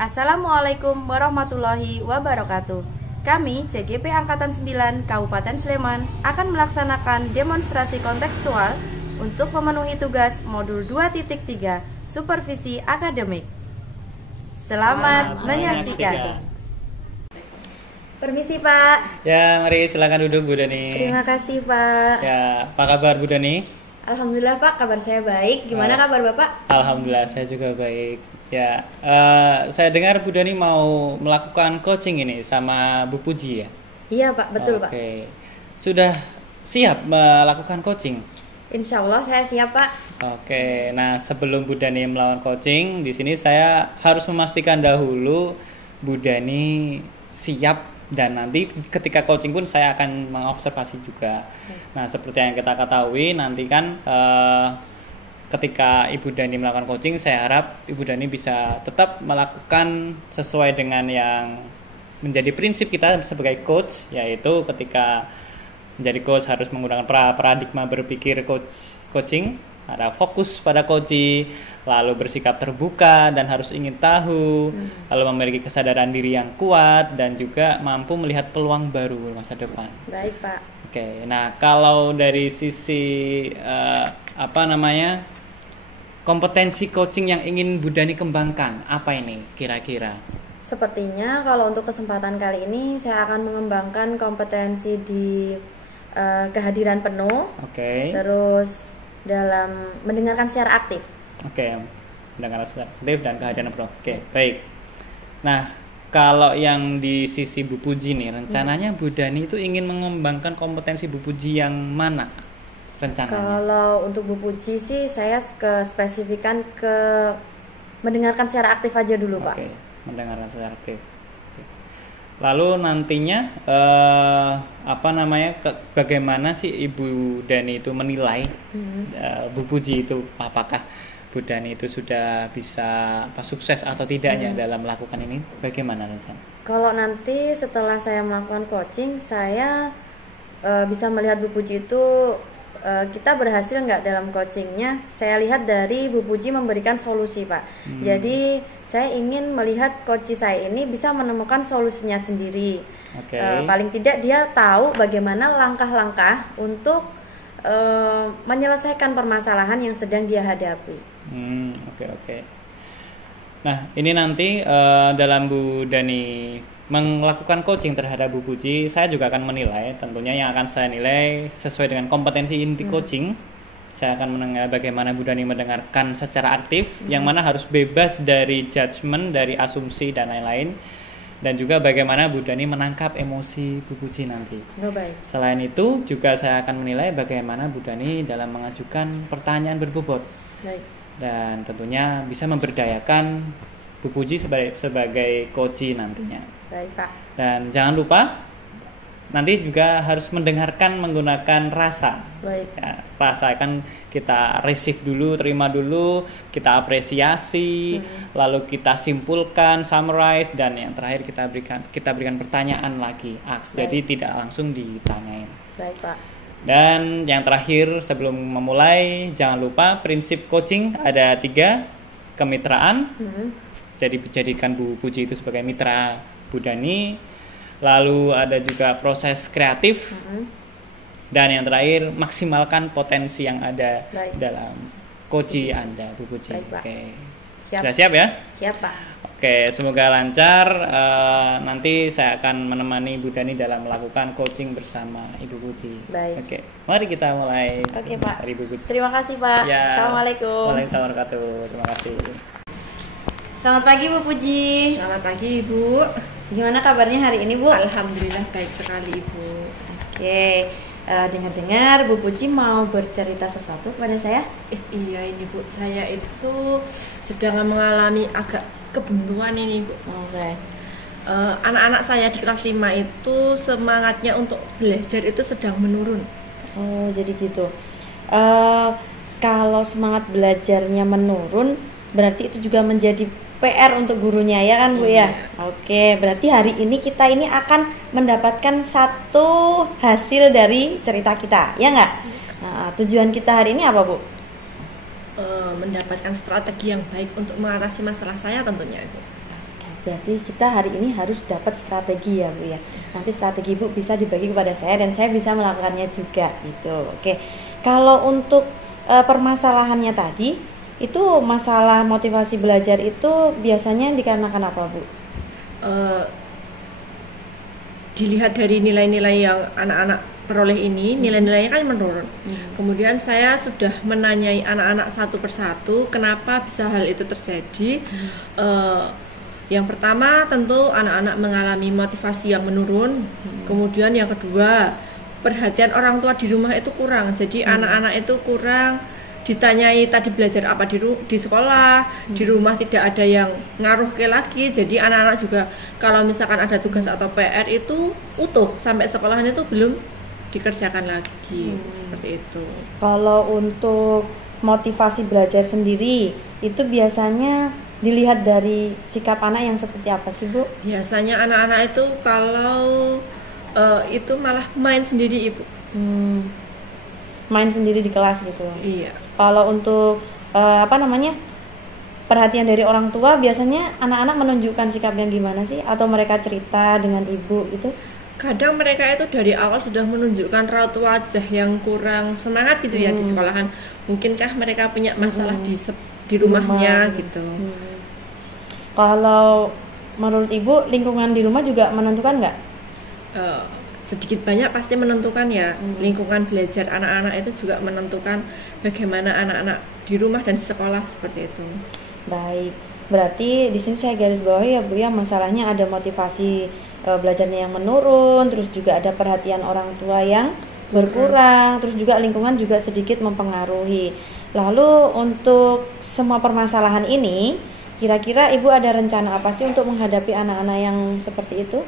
Assalamualaikum warahmatullahi wabarakatuh. Kami CGP Angkatan 9 Kabupaten Sleman akan melaksanakan demonstrasi kontekstual untuk memenuhi tugas modul 2.3 Supervisi Akademik. Selamat menyaksikan. Permisi Pak. Ya, mari silakan duduk Bu Dani. Terima kasih Pak. Ya, apa kabar Bu Dani? Alhamdulillah Pak, kabar saya baik. Gimana kabar Bapak? Alhamdulillah, saya juga baik. Ya, saya dengar Bu Dani mau melakukan coaching ini sama Bu Puji ya? Iya Pak, betul Pak. Oke, sudah siap melakukan coaching? Insya Allah saya siap Pak. Oke, nah sebelum Bu Dani melakukan coaching, di sini saya harus memastikan dahulu Bu Dani siap. Dan nanti ketika coaching pun saya akan mengobservasi juga. Nah, seperti yang kita ketahui nanti kan ketika Ibu Dani melakukan coaching, saya harap Ibu Dani bisa tetap melakukan sesuai dengan yang menjadi prinsip kita sebagai coach, yaitu ketika menjadi coach harus menggunakan paradigma berpikir coaching, ada fokus pada coaching, lalu bersikap terbuka dan harus ingin tahu, lalu memiliki kesadaran diri yang kuat dan juga mampu melihat peluang baru masa depan. Baik Pak. Oke, nah kalau dari sisi kompetensi coaching yang ingin Bu Dani kembangkan, apa ini kira-kira? Sepertinya kalau untuk kesempatan kali ini saya akan mengembangkan kompetensi di kehadiran penuh. Oke. Terus dalam mendengarkan secara aktif. Oke, mendengarkan secara aktif dan kehadiran penuh. Oke, baik. Nah, kalau yang di sisi Bu Puji nih, rencananya Bu Dani itu ingin mengembangkan kompetensi Bu Puji yang mana rencananya? Kalau untuk Bu Puji sih saya spesifikan ke mendengarkan secara aktif aja dulu Pak. Oke, mendengarkan secara aktif. Lalu nantinya bagaimana sih Ibu Dani itu menilai Bu Puji itu apakah Bu Dani itu sudah bisa sukses atau tidaknya dalam melakukan ini? Bagaimana rencana? Kalau nanti setelah saya melakukan coaching, saya bisa melihat Bu Puji itu kita berhasil nggak dalam coachingnya. Saya lihat dari Bu Puji memberikan solusi Pak. Jadi saya ingin melihat coach saya ini bisa menemukan solusinya sendiri. Paling tidak dia tahu bagaimana langkah-langkah untuk menyelesaikan permasalahan yang sedang dia hadapi. Oke. Nah ini nanti dalam Bu Dani melakukan coaching terhadap Bu Puji, saya juga akan menilai, tentunya yang akan saya nilai sesuai dengan kompetensi inti coaching. Saya akan mendengar bagaimana Bu Dani mendengarkan secara aktif, yang mana harus bebas dari judgement, dari asumsi dan lain-lain, dan juga bagaimana Bu Dani menangkap emosi Bu Puji nanti. Baik. Selain itu juga saya akan menilai bagaimana Bu Dani dalam mengajukan pertanyaan berbobot. Baik. Dan tentunya bisa memberdayakan Bu Puji sebagai coach nantinya. Baik Pak. Dan jangan lupa nanti juga harus mendengarkan menggunakan rasa. Baik. Ya, rasa kan kita receive dulu, terima dulu, kita apresiasi, lalu kita simpulkan, summarize, dan yang terakhir kita berikan pertanyaan lagi. Jadi tidak langsung ditanyain. Baik Pak. Dan yang terakhir sebelum memulai, jangan lupa prinsip coaching ada 3, kemitraan. Jadi jadikan Bu Puji itu sebagai mitra Bu Dani. Lalu ada juga proses kreatif. Dan yang terakhir maksimalkan potensi yang ada dalam coaching Anda Bu Puji. Oke. Sudah siap ya? Siap Pak. Oke, semoga lancar. Nanti saya akan menemani Bu Dani dalam melakukan coaching bersama Ibu Puji. Baik. Oke, mari kita mulai. Oke Pak. Dari Ibu Puji. Terima kasih Pak. Ya. Assalamualaikum. Waalaikumsalam warahmatullahi wabarakatuh. Terima kasih. Selamat pagi Bu Puji. Selamat pagi Ibu. Gimana kabarnya hari ini Bu? Alhamdulillah baik sekali Ibu. Oke. Dengar-dengar Bu Puji mau bercerita sesuatu kepada saya? Iya ini Bu, saya itu sedang mengalami agak kebuntuan ini Bu. Oke. Anak-anak saya di kelas 5 itu semangatnya untuk belajar itu sedang menurun. Oh jadi gitu. Kalau semangat belajarnya menurun, berarti itu juga menjadi PR untuk gurunya ya kan Bu ya? Oke, berarti hari ini kita ini akan mendapatkan satu hasil dari cerita kita, ya nggak? Nah, tujuan kita hari ini apa Bu? Mendapatkan strategi yang baik untuk mengatasi masalah saya tentunya Ibu. Berarti kita hari ini harus dapat strategi ya Bu ya. Nanti strategi Bu bisa dibagi kepada saya dan saya bisa melakukannya juga gitu. Oke. Kalau untuk permasalahannya tadi, itu masalah motivasi belajar itu biasanya dikarenakan apa Bu? Dilihat dari nilai-nilai yang anak-anak peroleh ini, nilai-nilainya kan menurun. Kemudian saya sudah menanyai anak-anak satu persatu kenapa bisa hal itu terjadi. Yang pertama tentu anak-anak mengalami motivasi yang menurun. Kemudian yang kedua, perhatian orang tua di rumah itu kurang. Jadi anak-anak itu kurang ditanyai tadi belajar apa di sekolah, di rumah tidak ada yang ngaruh ke lagi. Jadi anak-anak juga kalau misalkan ada tugas atau PR itu utuh sampai sekolahan itu belum dikerjakan lagi, seperti itu. Kalau untuk motivasi belajar sendiri itu biasanya dilihat dari sikap anak yang seperti apa sih Bu? Biasanya anak-anak itu kalau itu malah main sendiri Ibu. Main sendiri di kelas gitu. Iya. Kalau untuk perhatian dari orang tua biasanya anak-anak menunjukkan sikap yang gimana sih? Atau mereka cerita dengan ibu gitu? Kadang mereka itu dari awal sudah menunjukkan raut wajah yang kurang semangat gitu ya di sekolahan. Mungkinkah mereka punya masalah di rumahnya gitu. Kalau menurut ibu lingkungan di rumah juga menentukan nggak? Sedikit banyak pasti menentukan ya. Lingkungan belajar anak-anak itu juga menentukan bagaimana anak-anak di rumah dan di sekolah seperti itu. Baik, berarti di sini saya garis bawahi ya Bu ya, masalahnya ada motivasi belajarnya yang menurun, terus juga ada perhatian orang tua yang berkurang, terus juga lingkungan juga sedikit mempengaruhi. Lalu untuk semua permasalahan ini, kira-kira Ibu ada rencana apa sih untuk menghadapi anak-anak yang seperti itu?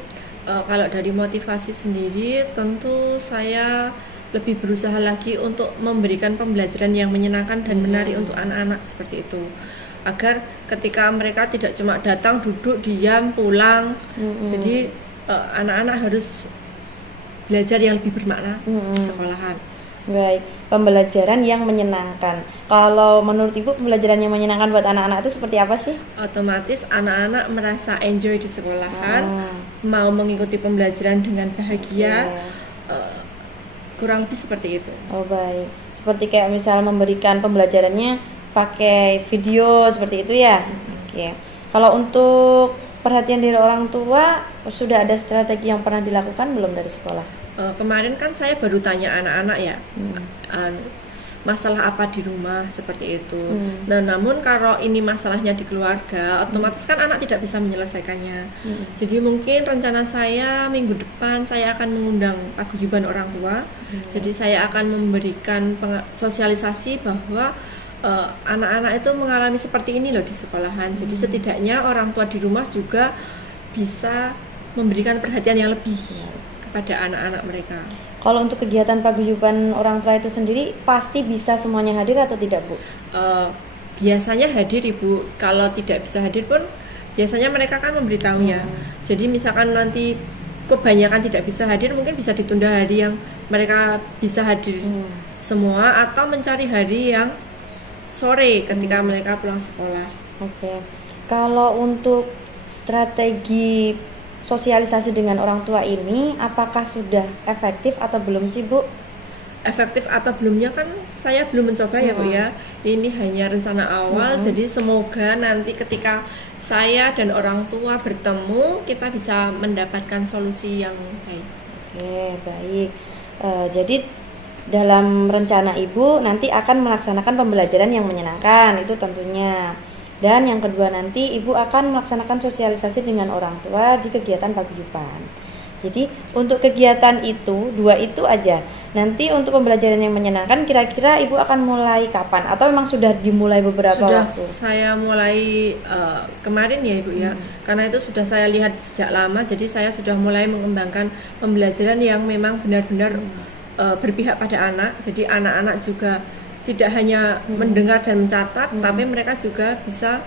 Kalau dari motivasi sendiri tentu saya lebih berusaha lagi untuk memberikan pembelajaran yang menyenangkan dan menarik untuk anak-anak seperti itu, agar ketika mereka tidak cuma datang, duduk, diam, pulang. Jadi anak-anak harus belajar yang lebih bermakna di sekolahan. Baik, pembelajaran yang menyenangkan. Kalau menurut Ibu pembelajaran yang menyenangkan buat anak-anak itu seperti apa sih? Otomatis anak-anak merasa enjoy di sekolahan, mau mengikuti pembelajaran dengan bahagia, kurang lebih seperti itu. Oh baik, seperti kayak misal memberikan pembelajarannya pakai video seperti itu ya. Oke. Kalau untuk perhatian dari orang tua, sudah ada strategi yang pernah dilakukan belum dari sekolah? Kemarin kan saya baru tanya anak-anak ya, masalah apa di rumah seperti itu. Nah, namun kalau ini masalahnya di keluarga, otomatis kan anak tidak bisa menyelesaikannya. Jadi mungkin rencana saya minggu depan saya akan mengundang paguyuban orang tua. Jadi saya akan memberikan sosialisasi bahwa anak-anak itu mengalami seperti ini loh di sekolahan. Jadi setidaknya orang tua di rumah juga bisa memberikan perhatian yang lebih pada anak-anak mereka. Kalau untuk kegiatan paguyuban orang tua itu sendiri pasti bisa semuanya hadir atau tidak Bu? Biasanya hadir Ibu. Kalau tidak bisa hadir pun biasanya mereka kan memberitahu ya. Jadi misalkan nanti kebanyakan tidak bisa hadir, mungkin bisa ditunda hari yang mereka bisa hadir semua, atau mencari hari yang sore ketika mereka pulang sekolah. Oke. Kalau untuk strategi sosialisasi dengan orang tua ini apakah sudah efektif atau belum sih Bu? Efektif atau belumnya kan saya belum mencoba ya Bu ya. Ini hanya rencana awal, jadi semoga nanti ketika saya dan orang tua bertemu kita bisa mendapatkan solusi yang baik. Oke, baik. Jadi dalam rencana Ibu nanti akan melaksanakan pembelajaran yang menyenangkan, itu tentunya. Dan yang kedua nanti Ibu akan melaksanakan sosialisasi dengan orang tua di kegiatan paguyuban. Jadi untuk kegiatan itu, 2 itu aja. Nanti untuk pembelajaran yang menyenangkan kira-kira Ibu akan mulai kapan? Atau memang sudah dimulai beberapa waktu? Sudah saya mulai kemarin ya Ibu ya. Karena itu sudah saya lihat sejak lama, jadi saya sudah mulai mengembangkan pembelajaran yang memang benar-benar berpihak pada anak. Jadi anak-anak juga tidak hanya mendengar dan mencatat, tapi mereka juga bisa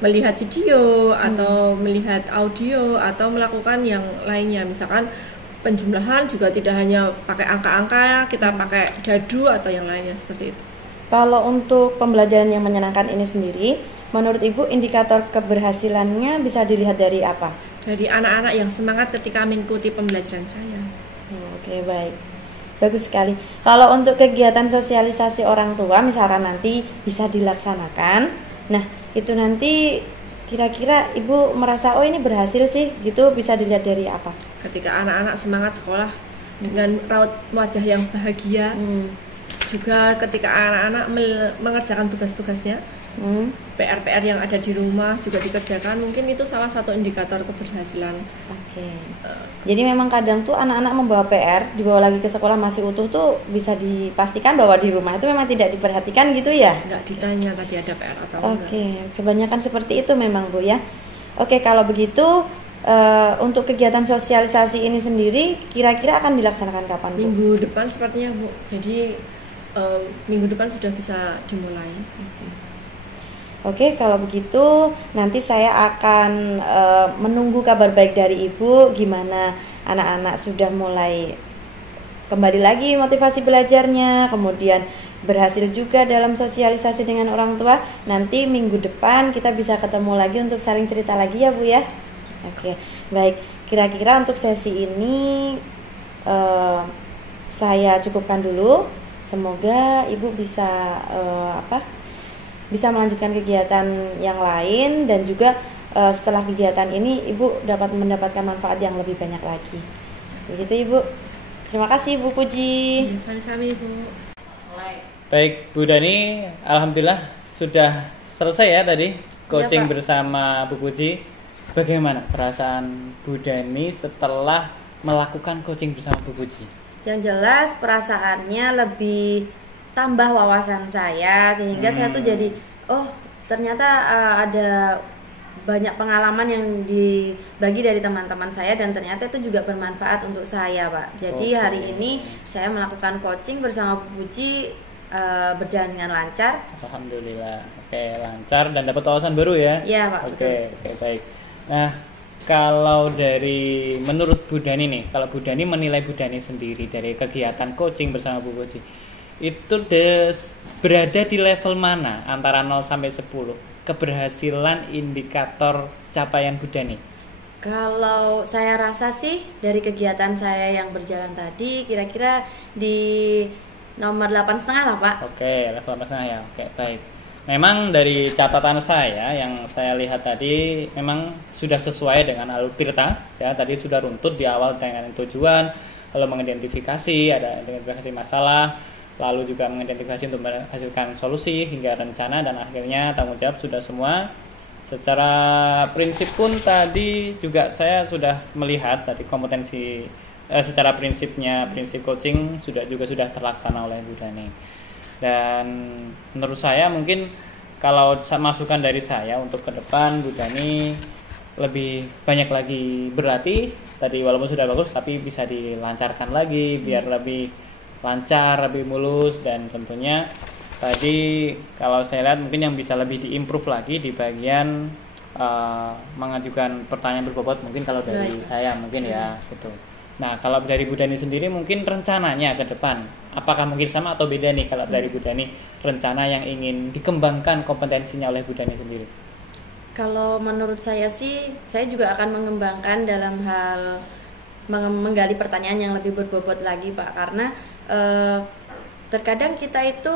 melihat video atau melihat audio atau melakukan yang lainnya. Misalkan penjumlahan juga tidak hanya pakai angka-angka, kita pakai dadu atau yang lainnya seperti itu. Kalau untuk pembelajaran yang menyenangkan ini sendiri, menurut Ibu indikator keberhasilannya bisa dilihat dari apa? Dari anak-anak yang semangat ketika mengikuti pembelajaran saya. Oke, baik. Bagus sekali. Kalau untuk kegiatan sosialisasi orang tua misalkan nanti bisa dilaksanakan, nah itu nanti kira-kira Ibu merasa oh ini berhasil sih gitu, bisa dilihat dari apa? Ketika anak-anak semangat sekolah dengan raut wajah yang bahagia, juga ketika anak-anak mengerjakan tugas-tugasnya, PR-PR yang ada di rumah juga dikerjakan, mungkin itu salah satu indikator keberhasilan. Oke. Jadi memang kadang tuh anak-anak membawa PR dibawa lagi ke sekolah masih utuh tuh bisa dipastikan bahwa di rumah itu memang tidak diperhatikan gitu ya? Enggak ditanya tadi ada PR atau enggak. Oke, kebanyakan seperti itu memang Bu ya. Oke, kalau begitu untuk kegiatan sosialisasi ini sendiri kira-kira akan dilaksanakan kapan Bu? Minggu depan sepertinya Bu. Jadi minggu depan sudah bisa dimulai. Oke, kalau begitu nanti saya akan menunggu kabar baik dari Ibu gimana anak-anak sudah mulai kembali lagi motivasi belajarnya, kemudian berhasil juga dalam sosialisasi dengan orang tua. Nanti minggu depan kita bisa ketemu lagi untuk saling cerita lagi ya Bu ya. Oke, baik. Kira-kira untuk sesi ini saya cukupkan dulu. Semoga Ibu bisa bisa melanjutkan kegiatan yang lain dan juga setelah kegiatan ini Ibu dapat mendapatkan manfaat yang lebih banyak lagi. Begitu Ibu. Terima kasih Bu Puji. Sama-sama Ibu. Baik Bu Dani, alhamdulillah sudah selesai ya tadi coaching Pak. bersama Bu Puji. Bagaimana perasaan Bu Dani setelah melakukan coaching bersama Bu Puji? Yang jelas perasaannya lebih tambah wawasan saya sehingga saya tuh jadi oh ternyata ada banyak pengalaman yang dibagi dari teman-teman saya dan ternyata itu juga bermanfaat untuk saya Pak. Jadi hari ini saya melakukan coaching bersama Bu Puji berjalan dengan lancar. Alhamdulillah. Oke, lancar dan dapat wawasan baru ya. Iya Pak. Oke, baik. Nah, kalau dari menurut Bu Dani nih, kalau Bu Dani menilai Bu Dani sendiri dari kegiatan coaching bersama Bu Puji, itu berada di level mana antara 0 sampai 10 keberhasilan indikator capaian Bu Dani? Kalau saya rasa sih dari kegiatan saya yang berjalan tadi kira-kira di nomor 8,5 lah Pak. Oke, level 8,5 ya. Oke, baik. Memang dari catatan saya yang saya lihat tadi memang sudah sesuai dengan alur Tirta ya. Tadi sudah runtut di awal dengan tujuan, lalu mengidentifikasi ada identifikasi masalah, lalu juga mengidentifikasi untuk menghasilkan solusi hingga rencana dan akhirnya tanggung jawab sudah semua. Secara prinsip pun tadi juga saya sudah melihat tadi kompetensi secara prinsip coaching sudah terlaksana oleh Bu Dani. Dan menurut saya mungkin kalau masukan dari saya untuk ke depan Bu Dani lebih banyak lagi berlatih tadi walaupun sudah bagus tapi bisa dilancarkan lagi biar lebih lancar, lebih mulus dan tentunya tadi kalau saya lihat mungkin yang bisa lebih diimprove lagi di bagian mengajukan pertanyaan berbobot mungkin kalau dari saya mungkin ya gitu. Nah kalau dari Bu Dani sendiri mungkin rencananya ke depan apakah mungkin sama atau beda nih kalau dari Bu Dani rencana yang ingin dikembangkan kompetensinya oleh Bu Dani sendiri? Kalau menurut saya sih saya juga akan mengembangkan dalam hal menggali pertanyaan yang lebih berbobot lagi Pak karena terkadang kita itu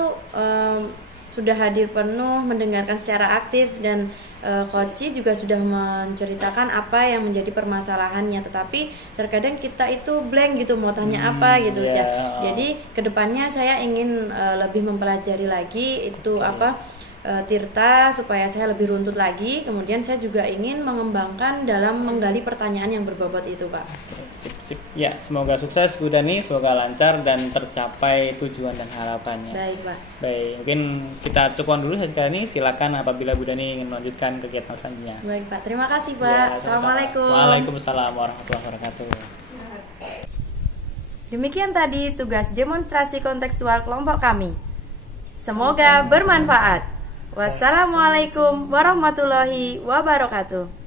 sudah hadir penuh mendengarkan secara aktif dan Koci juga sudah menceritakan apa yang menjadi permasalahannya tetapi terkadang kita itu blank gitu mau tanya apa gitu ya. Jadi kedepannya saya ingin lebih mempelajari lagi itu apa Tirta supaya saya lebih runtut lagi. Kemudian saya juga ingin mengembangkan dalam menggali pertanyaan yang berbobot itu Pak. Sip. Ya, semoga sukses Bu Dani, semoga lancar dan tercapai tujuan dan harapannya. Baik Pak. Baik, mungkin kita cukupkan dulu sekali ini. Silakan apabila Bu Dani ingin melanjutkan kegiatan selanjutnya. Baik Pak, terima kasih Pak. Ya, Assalamualaikum. Waalaikumsalam warahmatullahi wabarakatuh. Demikian tadi tugas demonstrasi kontekstual kelompok kami. Semoga bermanfaat. Wassalamualaikum warahmatullahi wabarakatuh.